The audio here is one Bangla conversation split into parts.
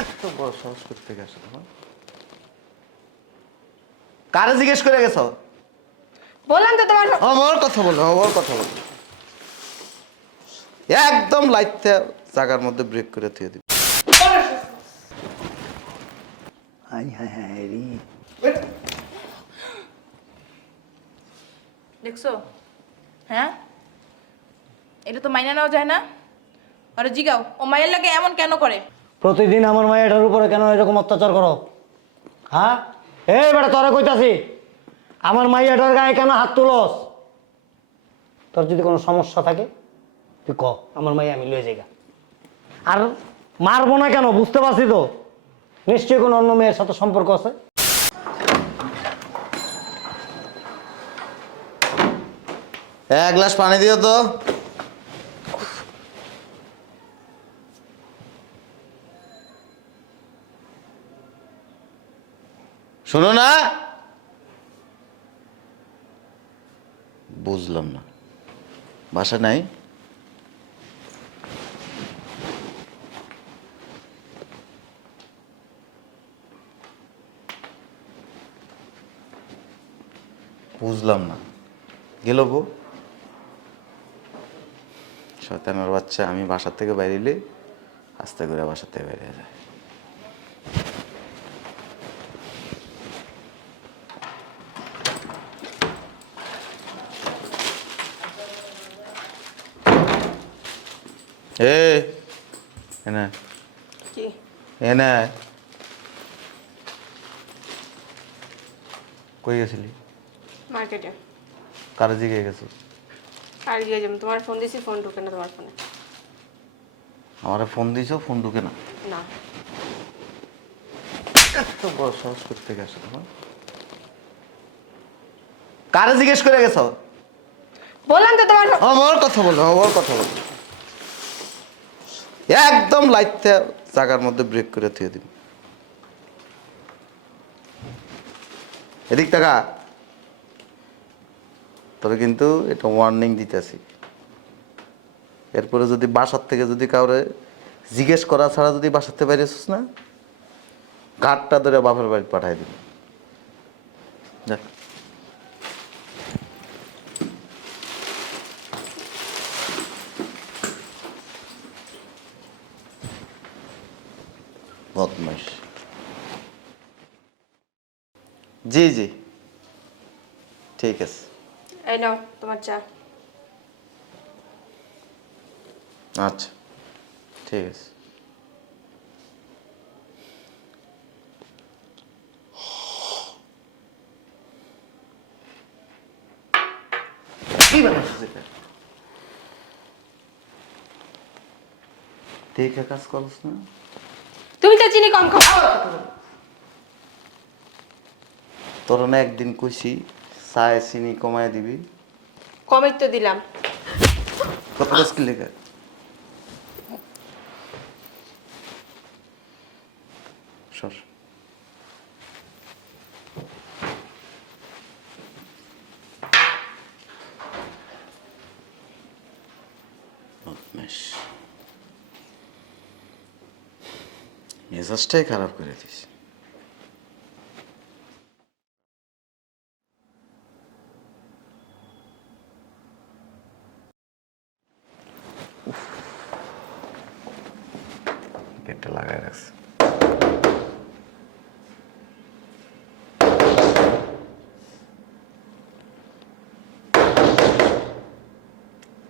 এত বড় সাহস করতে গেছো তোমার কারে জিজ্ঞেস করে গেছো? বললাম তো তোমার আমার কথা বলো আমার কথা বলো। একদম লাইটতে জায়গার মধ্যে ব্রেক করে থুয়ে দিবি। হাই হাই হাই রে। দেখছ? হ্যাঁ? এটা তো মাইনা নেওয়া যায় না। আরে জিগাও ও মায়ের লাগে এমন কেন করে? প্রতিদিন আমার মায়েরটার উপরে কেন এরকম অত্যাচার করো? হ্যাঁ? এই বেটা, তোরা কইতাছি, আমার মাইয়াটার গায়ে কেন হাত তুলস? তোর যদি কোনো সমস্যা থাকে, তুই ক, আমার মাইয়া, আমি লয়ে যাইগা। আর মারবো না কেন, বুঝতে পারছি তো? নিশ্চয়ই কোনো অন্য মেয়ের সাথে সম্পর্ক আছে? এক গ্লাস পানি দিও তো। শোনো না। বুঝলাম না। বাসা নাই? বুঝলাম না। গেল গো শয়তানের বাচ্চা, আমি বাসার থেকে বাইরে এলে আস্তে করে বাসার থেকে বাইরে যায় এ এনে। কি? এনে। কই গেছিলি? মার্কেটে। কার দিকে গেছো? আর গিয়ে যাব তোমার ফোন দিছি ফোন ঢুকে না তোমার ফোনে আমারে ফোন দিছো ফোন ঢুকে না? না। এত বড় সাহস করতে গেছো তোমার। কারে জিজ্ঞেস করে গেছো? বললাম তো তোমার আমার কথা বলো আমার কথা বলো। একদম লাইটতে জায়গার মধ্যে ব্রেক করে থুয়ে দিবি। এদিক টাকা তবে কিন্তু এটা ওয়ার্নিং দিতেছি। এরপরে যদি বাসার থেকে যদি কাউরে জিজ্ঞেস করা ছাড়া যদি বাইরে আসিস না, ঘাটটা ধরে বাপের বাড়ি পাঠাই দিবি। বদমাইশ জি জি। ঠিক আছে। এই নাও তোমার চা। আচ্ছা। ঠিক আছে। কি বানাচ্ছিস এটা? দেখে কাজ করছ না? তুমি তো চিনি কম খাও তোর না একদিন কইছি চায়ে চিনি কমায় দিবি। কমই তো দিলাম। কত কি লেখা। মেজাজটাই খারাপ করে দিস।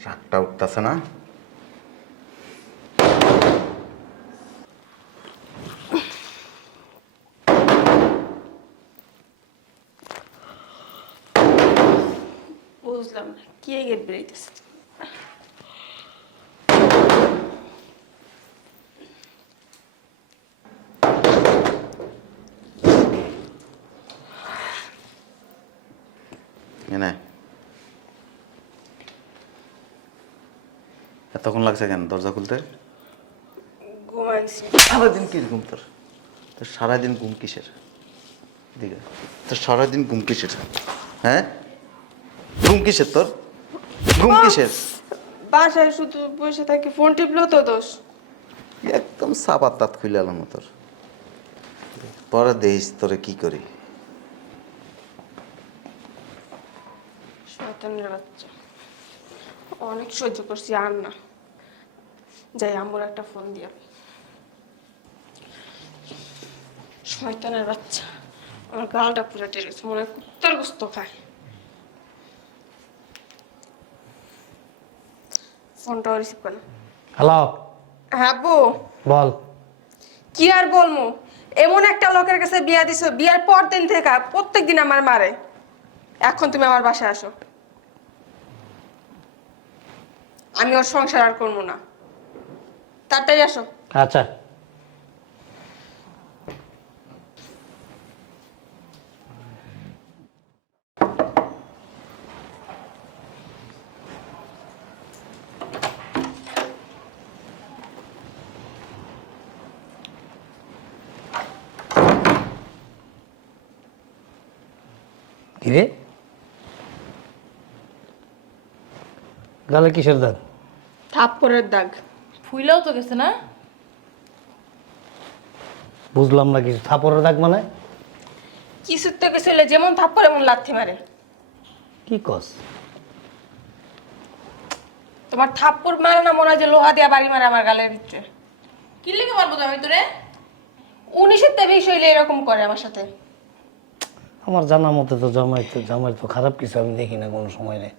রাগটা উঠতেছে না? বুঝলাম না কি গেট বেরিয়েছে এতক্ষণ লাগছে কেন দরজা খুলতে? ঘুমাইছি। সারাদিন কি ঘুম তোর? তোর সারাদিন ঘুম কিসের? দিকে তোর সারাদিন ঘুম কিসের? হ্যাঁ? ঘুম কিসের তোর? ঘুম কিসের? বাসায় শুধু বসে থাকি ফোন টিপলেও তো দোষ। একদম সাপাত তাত খুলে আলাম তোর। পরে দেখিস তোরে কি করি। শয়তানের বাচ্চা। অনেক সহ্য করছি আর না। যাই আমার একটা ফোন দিয়া শয়তানের বাচ্চা। আমার গালটা পুরো টেরে গেছে মনে হয় কুত্তার গুস্ত খায়। ফোনটাও রিসিভ করে হ্যালো হ্যাঁ বউ বল। কি আর বলব এমন একটা লোকের কাছে বিয়া দিছো বিয়ার পর দিন থেকে প্রত্যেক দিন আমার মারে। এখন তুমি আমার বাসায় আসো। আমি ওর সংসার আর করব না। তাড়াতাড়ি আসো। আচ্ছা। কিরে গালে কিসের দাগ? থাপ্পড়ের দাগ। ফুইলেও তো গেছে না? বুঝলাম না কিছু। থাপড়ের দাগ মানে? কিছুর থেকে ছেলে যেমন থাপ্পড় এমন লাথি মারে। কি কস? তোমার থাপ্পড় মারে না মনে হয় যে লোহা দিয়া বাড়ি মারে আমার গালের ভিতরে। কি লিখে পারব তো আমি তোরে? উনিশের তে বেশি হইলে এরকম করে আমার সাথে। আমার জানা মতে তো জামাই তো জামাই তো খারাপ কিছু আমি দেখি না কোনো সময় রে।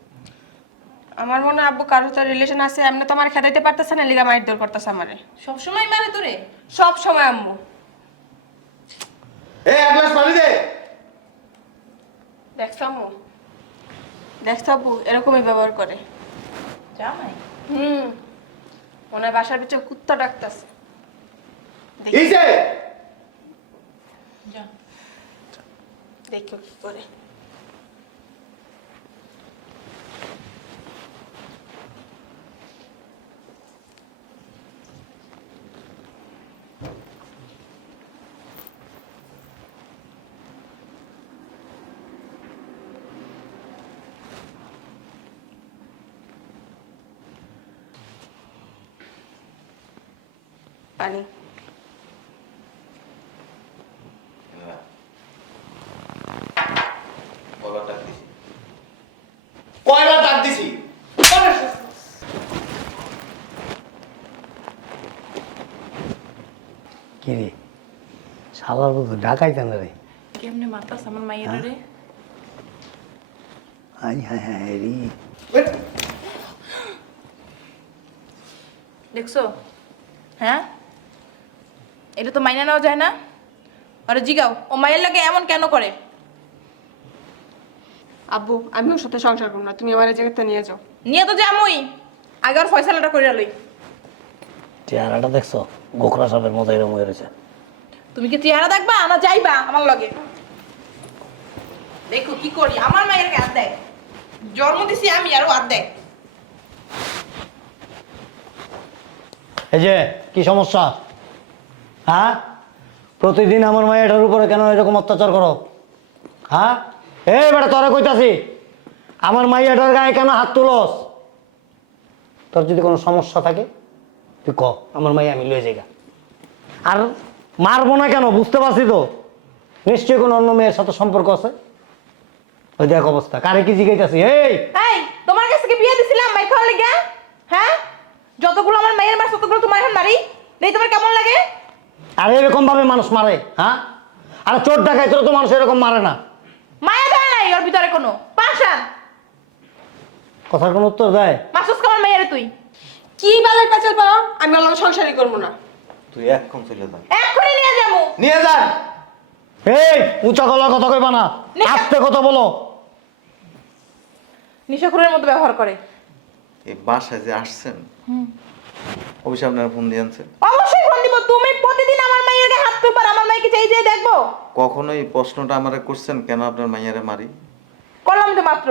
আমার মনে হয় আব্বু কারোর তো রিলেশন আছে এমনি তোমার খেদাইতে পারতেছে না লিগা মাইর দর করতেছে আমারে। সবসময় মারে তোরে সব সময় আম্মু। এ এক গ্লাস পানি দে। দেখছ আম্মু? দেখছ আব্বু? এরকমই ব্যবহার করে। জামাই? হুম। মনে হয় বাসার পিছনে কুত্তা ডাকতেছে। ইসে যা। দেখো কি করে পানি কয়বার ডাক দিছি কি রে শালার মতো ঢাকাই কেন রে। কেমনে মারতাস আমার মাইয়ের রে? আই হ্যাঁ হ্যাঁ রে। দেখছ? হ্যাঁ? এটা তো মাইনা নেওয়া যায় না। আরে জিগাও ও মায়ের লাগে এমন কেন করে? আব্বু আমি ওর সাথে সংসার করব না। তুমি আমার এই জায়গাতে নিয়ে যাও। নিয়ে তো যামই। আগে ওর ফয়সালাটা করে লই। চেহারাটা দেখছ? গোখরা সাপের মতো এরকম হয়ে রয়েছে। তুমি কি চেহারা দেখবা না যাইবা আমার লগে? দেখো কি করি, আমার মায়ের হাত দেয়। জন্ম দিছি আমি, আরও হাত দেয়। এই যে, কি সমস্যা? হ্যাঁ? প্রতিদিন আমার মায়েরটার উপরে কেন এরকম অত্যাচার করো? হ্যাঁ? এই বেটা, তোরা কইতাছি, আমার মাইয়াটার গায়ে কেন হাত তুলস? তোর যদি কোনো সমস্যা থাকে, তুই ক, আমার মাইয়া আমি লয়ে যাইগা। আর মারবো না কেন? বুঝতে পারছি তো? নিশ্চয়ই কোনো অন্য মেয়ের সাথে সম্পর্ক আছে? ওই দেখ অবস্থা। কারে কি জিগাইতাছি? এই! এই তোমার কাছে কি বিয়ে দিছিলাম মাই খাওয়ার লেগে? হ্যাঁ? যতগুলো আমার মায়ের মার ততগুলো তোমার এখন মারি? দেই তোমার কেমন লাগে? আর এরকম ভাবে মানুষ মারে হ্যাঁ? আর চোর ডাকাই তোর তো মানুষ এরকম মারে না। মায়া দেয় নাই ওর ভিতরে কোনো? পাশান কথার কোনো উত্তর দেয়? মাসুস কেমন মাইয়ারে তুই? কি বালের পেঁচাল পাও আমি ওর লগে সংসারই করব না। তুই এক্ষণ চলে যা। এক্ষুনি নিয়ে যাব। নিয়ে যান। এই উঁচা গলার কথা কইবা না। আস্তে কথা বলো। নিশাখুরের মতো ব্যবহার করে। এই বাসায় যে আসছেন অবশ্যই আপনার ফোন দিয়ে আনছেন? অবশ্যই ফোন দিব। তুমি প্রতিদিন আমার মায়ের গায়ে হাত তুলবার আমার মাইকে চাই যে দেখব। কখনো এই প্রশ্নটা আমারে করছেন কেন আপনার মাইয়ারে মারি? করলাম তো মাত্র।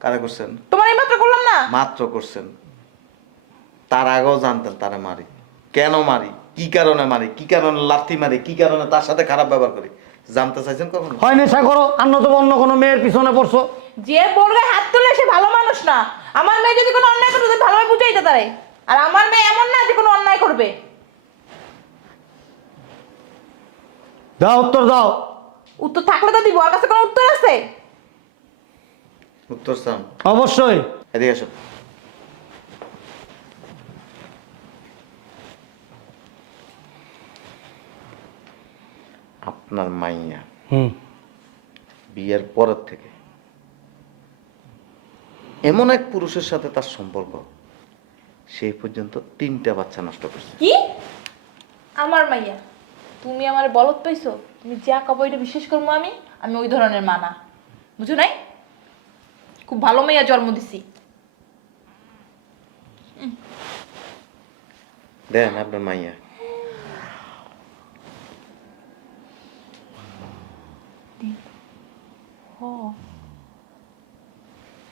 কারা করছেন? তোমার এই মাত্র করলাম না? মাত্র করছেন। তার আগেও জানতেন তারে মারি। কেন মারি? কি কারণে মারি? কি কারণে লাথি মারি? কি কারণে তার সাথে খারাপ ব্যবহার করি? জানতে চাইছেন কখনো? হয় নেশা করো আর নতুবা অন্য কোনো মেয়ের পিছনে পড়ছো। যে গায়ে হাত তুলে সে ভালো মানুষ না। আমার মেয়ে যদি কোনো অন্যায় করে ভালোভাবে বুঝাই দিতে পারে আর আমার মেয়ে এমন না যে কোনো অন্যায় করবে। দাও উত্তর দাও। উত্তর থাকলে তো দিব আর কাছে কোনো উত্তর আছে? উত্তর চান। অবশ্যই। এদিকে আসো। আপনার মাইয়া। হুম। বিয়ের পরের থেকে। এমন এক পুরুষের সাথে তার সম্পর্ক সেই পর্যন্ত তিনটা বাচ্চা নষ্ট করছে। কি? আমার মাইয়া? তুমি আমার বলত পাইছো? তুমি যা কব এটা বিশ্বাস করব আমি? আমি ওই ধরনের মানা বুঝো নাই? খুব ভালো মাইয়া জন্ম দিছি। দেন আপনার মাইয়া।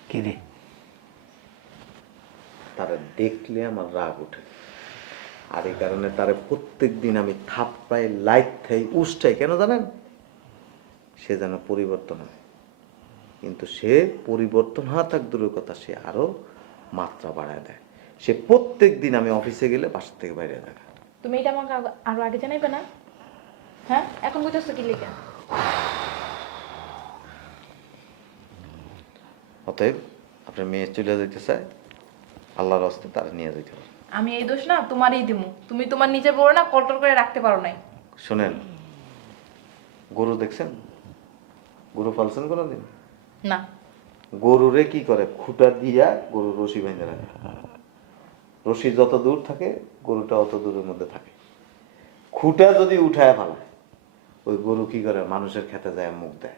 কি রে তারা দেখলে আমার রাগ ওঠে। আর এই কারণে তারে প্রত্যেক দিন আমি থাপ পাই লাইট খাই উষ্ঠাই কেন জানেন? সে যেন পরিবর্তন হয়। কিন্তু সে পরিবর্তন হওয়া থাক দূরের কথা সে আরও মাত্রা বাড়ায় দেয়। সে প্রত্যেক দিন আমি অফিসে গেলে বাসার থেকে বাইরে দেখা। তুমি এটা আমাকে আরও আগে জানাইবে না? হ্যাঁ? এখন বুঝতেছো কি লেখা? অতএব আপনার মেয়ে চলে যেতে চায় আল্লাহর হস্তে তারা নিয়ে যেতে পারে। আমি এই দোষ না তোমারই দিমু। তুমি তোমার নিজের বড় না কন্ট্রোল করে রাখতে পারো নাই। শোনেন গরু দেখছেন? গরু পালছেন কোনোদিন? না। গরুরে কি করে? খুঁটা দিয়া গরু রশি বেঁধে রাখে। রশি যত দূর থাকে গরুটা অত দূরের মধ্যে থাকে। খুঁটা যদি উঠায় ফেলায় ওই গরু কি করে? মানুষের খেতে যায় মুখ দেয়।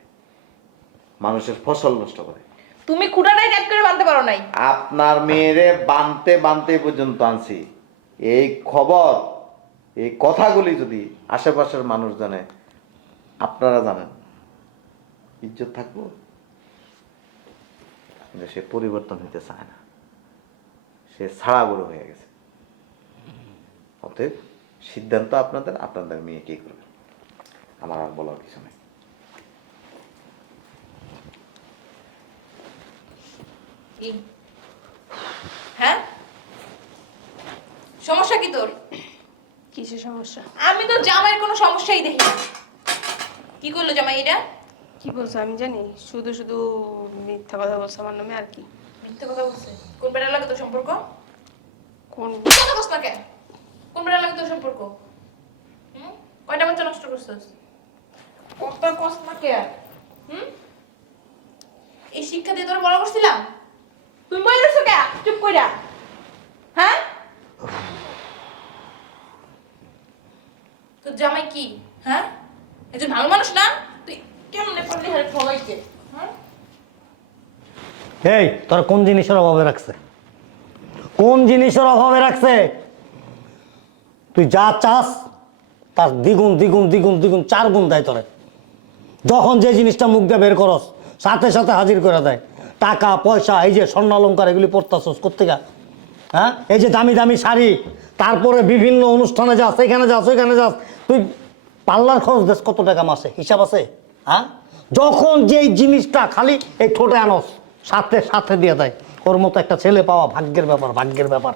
মানুষের ফসল নষ্ট করে। তুমি খুঁটাটাই টাইট করে বানতে পারো নাই। আপনার মেয়েরে বানতে বানতে পর্যন্ত আনছি। এই খবর, এই কথাগুলি যদি আশেপাশের মানুষ জানে আপনারা জানেন, ইজ্জত থাকব? সে পরিবর্তন হতে চায় না। সে ছাড়া হয়ে গেছে। অতএব সিদ্ধান্ত আপনাদের আপনাদের মেয়ে কি করবে আমার আর বলার কিছু নেই। কি? হ্যাঁ? সমস্যা কি তোর? কিসের সমস্যা? আমি তো জামাইয়ের কোনো সমস্যাই দেখি না। কি করল জামাই এটা? কি বলছো আমি জানি। শুধু শুধু মিথ্যা কথা বলছো আমার নামে আর কি? মিথ্যে কথা বলছে? কোন বেটার লাগে তোর সম্পর্ক? কোন? কথা বলছ না কেন? কোন বেটার লাগে তোর সম্পর্ক? হুম? কয়টা বাচ্চা নষ্ট করছিস? কত কষ্ট না কে? হুম? এই শিক্ষা দিয়ে তোর বড় করছিলাম? কে? চুপ হ্যাঁ? তোর জামাই কি? হ্যাঁ? একজন ভালো মানুষ না? তুই কেমনে হারে সবাইকে? হ্যাঁ? এই, তোর কোন জিনিসের অভাবে রাখছে? কোন জিনিসের অভাবে রাখছে? তুই যা চাস, তার দ্বিগুণ দ্বিগুণ দ্বিগুণ দ্বিগুণ, চার গুণ দেয় তোরে। যখন যে জিনিসটা মুখ দিয়ে বের করস, সাথে সাথে হাজির করে দেয়। টাকা পয়সা এই যে স্বর্ণ অলঙ্কার এগুলি পড়তাছস কোথেকে হ্যাঁ? এই যে দামি দামি শাড়ি তারপরে বিভিন্ন অনুষ্ঠানে যাস এখানে যাস ওইখানে যাস তুই পার্লার খরচ দেশ কত টাকা মাসে? হিসাব আছে? হ্যাঁ? যখন যেই জিনিসটা খালি এই ঠোঁটে আনস সাথে সাথে দিয়ে দেয়। ওর মতো একটা ছেলে পাওয়া ভাগ্যের ব্যাপার ভাগ্যের ব্যাপার।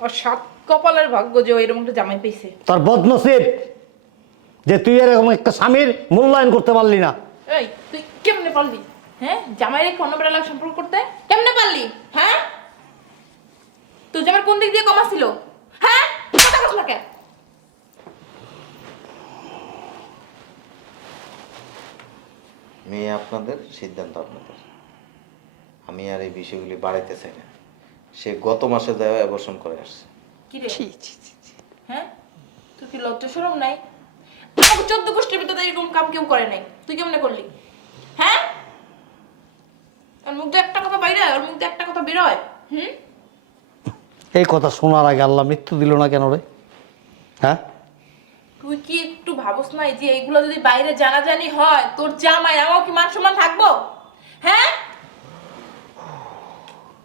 ওর সাত কপালের ভাগ্য যে এরকম একটা জামাই পেয়েছে। তোর বদনসিব যে তুই এরকম একটা স্বামীর মূল্যায়ন করতে পারলি না। এই তুই কেমনে পারলি? হ্যাঁ জামাইয়ের অন্য বেড়া লাগে সম্পর্ক করতে? কেমনে পারলি? হ্যাঁ? তোর জামাই কোন দিক দিয়ে কমা ছিল হ্যাঁ? কথা বলছ না কেন? মেয়ে আপনাদের সিদ্ধান্ত আপনাদের। আমি আর এই বিষয়গুলি বাড়াইতে চাই না। সে গত মাসে দেওয়া অ্যাবর্শন করে আসছে। কি রে? ছি ছি ছি, ছি। হ্যাঁ? তুই কি লজ্জা সরম নাই? চোদ্দ গোষ্ঠীর ভিতরে এরকম কাম কেউ করে নাই। তুই কেমনে করলি? হ্যাঁ মুখ দিয়ে একটা কথা বাইরে ওর মুখ দিয়ে একটা কথা বেরোয়। হুম? এই কথা শোনার আগে আল্লাহ মৃত্যু দিল না কেন রে? হ্যাঁ? তুই কি একটু ভাবস নাই যে এগুলো যদি বাইরে জানাজানি হয় তোর জামাই আমার কি মান সম্মান থাকব? হ্যাঁ?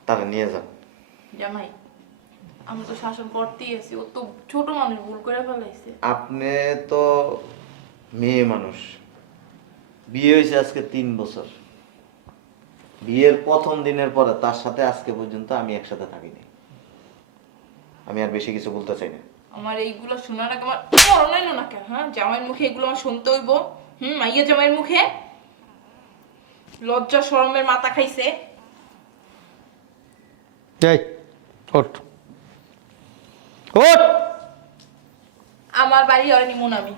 তারা নিয়ে যান জামাই আমি তো শাসন করতেই আছি ও তো ছোট মানুষ ভুল করে ফেলাইছে। আপনি তো মেয়ে মানুষ। বিয়ে হয়েছে আজকে তিন বছর। বিয়ের প্রথম দিনের পরে তার সাথে আজকে পর্যন্ত আমি একসাথে থাকিনি। আমি আর বেশি কিছু বলতে চাই না। আমার এইগুলো শোনার আগে আমার এলো না কেন হ্যাঁ জামাইয়ের মুখে এগুলো আমার শুনতে হইব। হুম মাইয়া জামাইয়ের মুখে? লজ্জা শরমের মাথা খাইছে। এই ওঠ। ওঠ! আমার বাড়ি ওরে নিমুন আমি।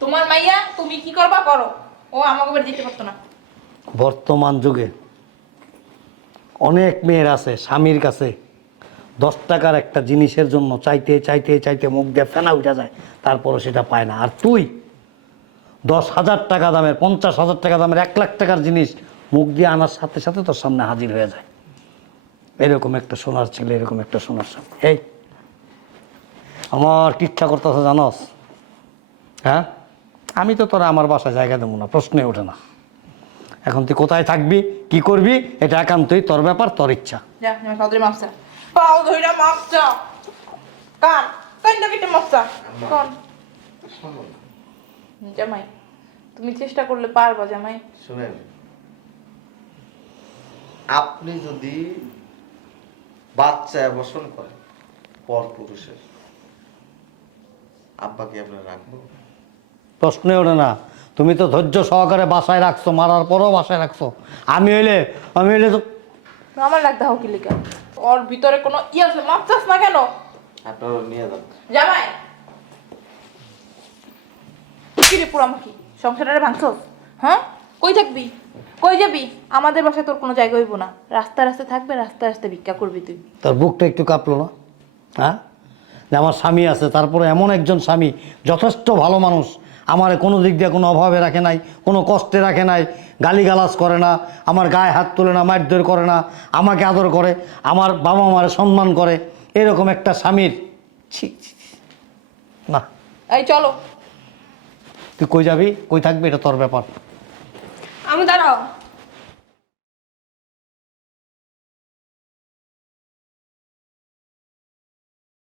তোমার মাইয়া তুমি কি করবা? করো। ও আমাকে বাড়ি যেতে পারতো না। বর্তমান যুগে অনেক মেয়ের আছে, স্বামীর কাছে দশ টাকার একটা জিনিসের জন্য চাইতে চাইতে চাইতে মুখ দিয়ে ফেনা উঠা যায় তারপরে সেটা পায় না। আর তুই দশ হাজার টাকা দামের, পঞ্চাশ হাজার টাকা দামের, এক লাখ টাকার জিনিস মুখ দিয়ে আনার সাথে সাথে তোর সামনে হাজির হয়ে যায়। এরকম একটা সোনার ছেলে, এরকম একটা সোনার স্বামী। এই, আমার কি ইচ্ছা করতেছে জানস? হ্যাঁ? আমি তো তোরা আমার বাসায় জায়গা দেবো না প্রশ্নে ওঠে না। এখন তুই কোথায় থাকবি? কি করবি? এটা একান্তই তোর ব্যাপার তোর ইচ্ছা। যা আমার পাও মাপসা। পাও ধরে মাপসা। কান কান কেটে মাপসা। কোন। জামাই তুমি চেষ্টা করলে পারবা জামাই। শুনেন আপনি যদি বাচ্চা বসন করেন পর পুরুষের আব্বাকে আপনার রাখব। প্রশ্নে ওঠে না। তুমি তো ধৈর্য সহকারে বাসায় রাখছো মারার পরও বাসায় রাখছো। আমি হইলে আমি হইলে তো আমার লাগতে হোক কি লিখা ওর ভিতরে কোনো ইয়ে আছে মাপচাস না কেন? আপনারা নিয়ে যান জামাই! কি রে পুরামুখী সংসারে ভাঙছস? হ্যাঁ? কই থাকবি? কই যাবি? আমাদের বাসায় তোর কোনো জায়গা হইব না। রাস্তা রাস্তা থাকবে রাস্তা রাস্তা ভিক্ষা করবি তুই। তোর বুকটা একটু কাঁপলো না? হ্যাঁ? যে আমার স্বামী আছে তারপরে এমন একজন স্বামী যথেষ্ট ভালো মানুষ আমার কোনো দিক দিয়ে কোনো অভাবে রাখে নাই কোনো কষ্টে রাখে নাই গালিগালাজ করে না আমার গায়ে হাত তোলে না মারধর করে না আমাকে আদর করে আমার বাবা মারে সম্মান করে এরকম একটা স্বামীর। ছি। না। এই চলো। তুই কই যাবি? কই থাকবি? এটা তোর ব্যাপার। আমি দাঁড়াও।